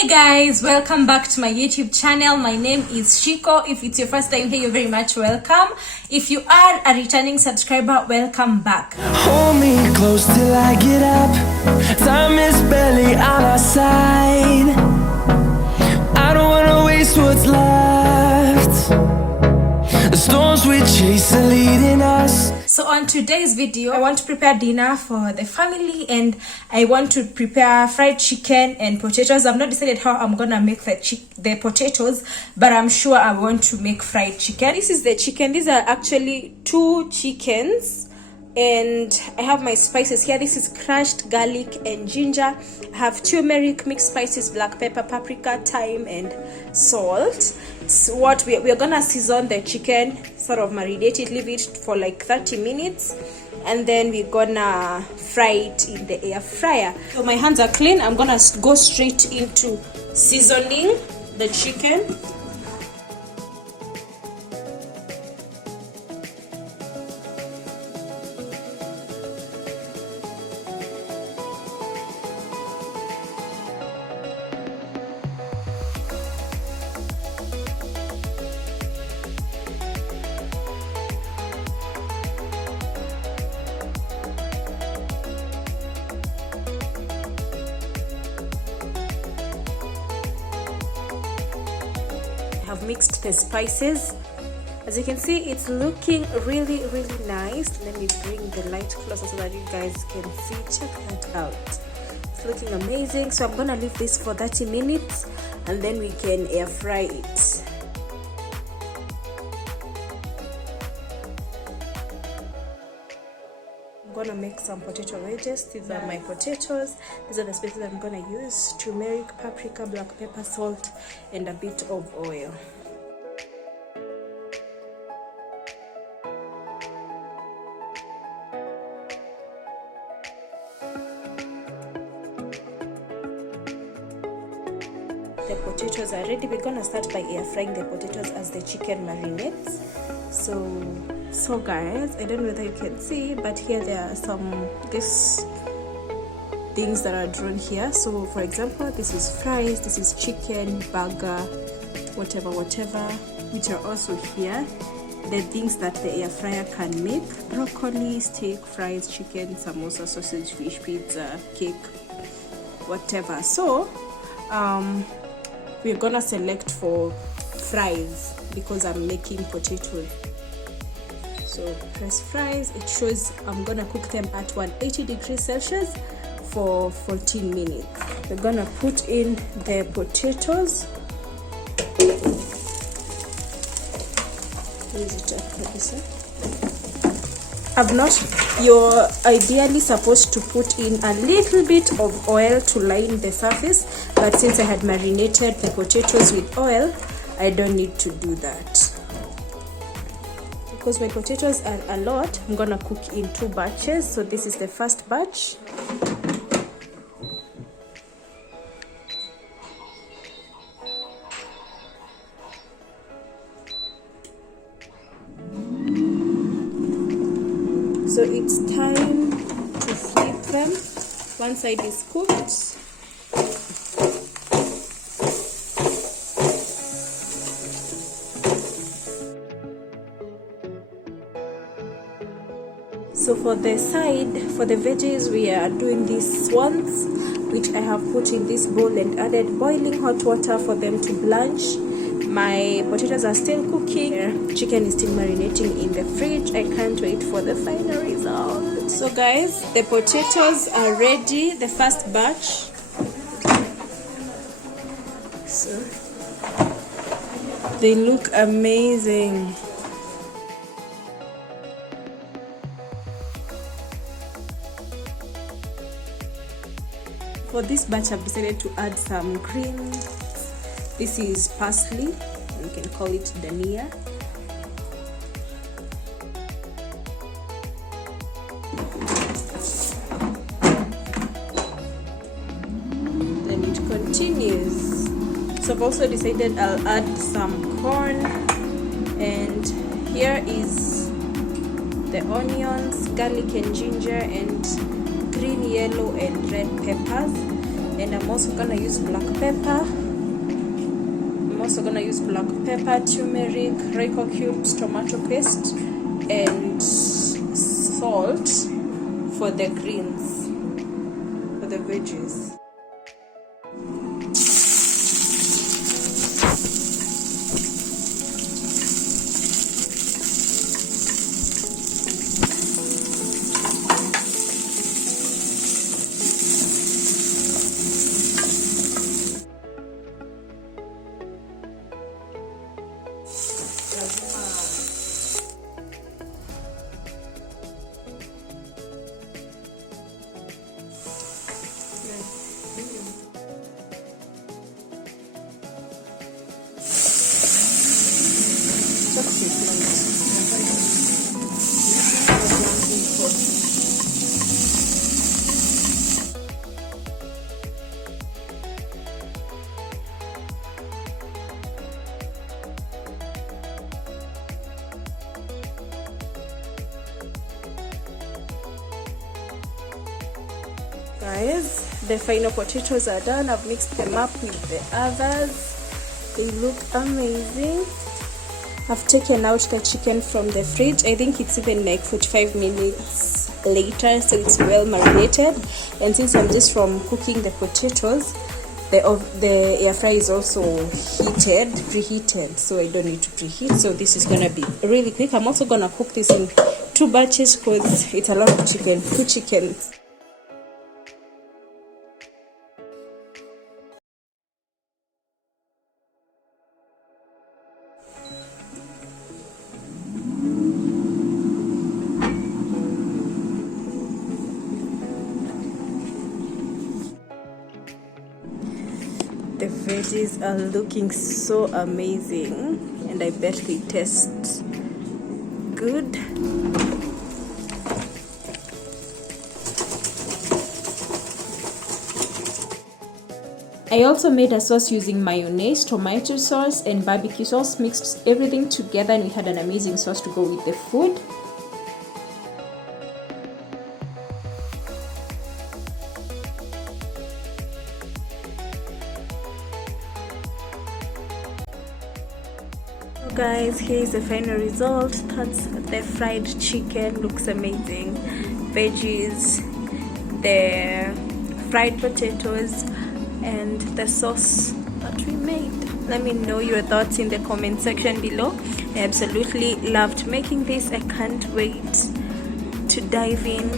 Hey guys, welcome back to my YouTube channel. My name is Shykoh. If it's your first time here, you're very much welcome. If you are a returning subscriber, welcome back. Hold me close till I get up. Time is barely on our side. I don't wanna waste what's left. The storms we chase are leading us. So on today's video, I want to prepare dinner for the family and I want to prepare fried chicken and potatoes. I've not decided how I'm gonna make the potatoes, but I'm sure I want to make fried chicken. This is the chicken. These are actually 2 chickens. And I have my spices here. This is crushed garlic and ginger. I have turmeric, mixed spices, black pepper, paprika, thyme, and salt. So what we're gonna season the chicken, sort of marinate it, leave it for like 30 minutes, and then we're gonna fry it in the air fryer. So my hands are clean. I'm gonna go straight into seasoning the chicken. Have mixed the spices. As you can see, it's looking really nice. Let me bring the light closer so that you guys can see. Check that out. It's looking amazing. So I'm gonna leave this for 30 minutes and then we can air fry it. I'm gonna make some potato wedges. These are my potatoes. These are the spices I'm gonna use: turmeric, paprika, black pepper, salt, and a bit of oil. The potatoes are ready. We're gonna start by air frying the potatoes as the chicken marinates. So guys, I don't know whether you can see, but here there are some these things that are drawn here. So for example, this is fries, this is chicken, burger, whatever, which are also here. The things that the air fryer can make: broccoli, steak, fries, chicken, samosa, sausage, fish, pizza, cake, whatever. So we're gonna select for fries because I'm making potatoes. So press fries. It shows I'm gonna cook them at 180 degrees Celsius for 14 minutes. We're gonna put in the potatoes. You're ideally supposed to put in a little bit of oil to line the surface, but since I had marinated the potatoes with oil, I don't need to do that. Because my potatoes are a lot, I'm gonna cook in 2 batches. So this is the first batch. So it's time to flip them. One side is cooked. So for the veggies, we are doing these swans, which I have put in this bowl and added boiling hot water for them to blanch. My potatoes are still cooking. Chicken is still marinating in the fridge. I can't wait for the final result. So guys, the potatoes are ready, the first batch. So they look amazing. For this batch, I've decided to add some greens. This is parsley, you can call it dania. Then it continues. So I've also decided I'll add some corn, and here is the onions, garlic and ginger, and green, yellow and red peppers. And I'm also gonna use black pepper. Turmeric, Shykoh cubes, tomato paste, and salt for the greens, for the veggies. Guys, the final potatoes are done. I've mixed them up with the others. They look amazing. I've taken out the chicken from the fridge. I think it's even like 45 minutes later, so it's well marinated. And since I'm just from cooking the potatoes, the air fryer is also preheated, so I don't need to preheat. So this is gonna be really quick. I'm also gonna cook this in 2 batches because it's a lot of chicken, 2 chickens. The veggies are looking so amazing, and I bet they taste good. I also made a sauce using mayonnaise, tomato sauce, and barbecue sauce, mixed everything together, and we had an amazing sauce to go with the food. Guys, here is the final result. That's the fried chicken. Looks amazing. Veggies, the fried potatoes, and the sauce that we made. Let me know your thoughts in the comment section below. I absolutely loved making this. I can't wait to dive in.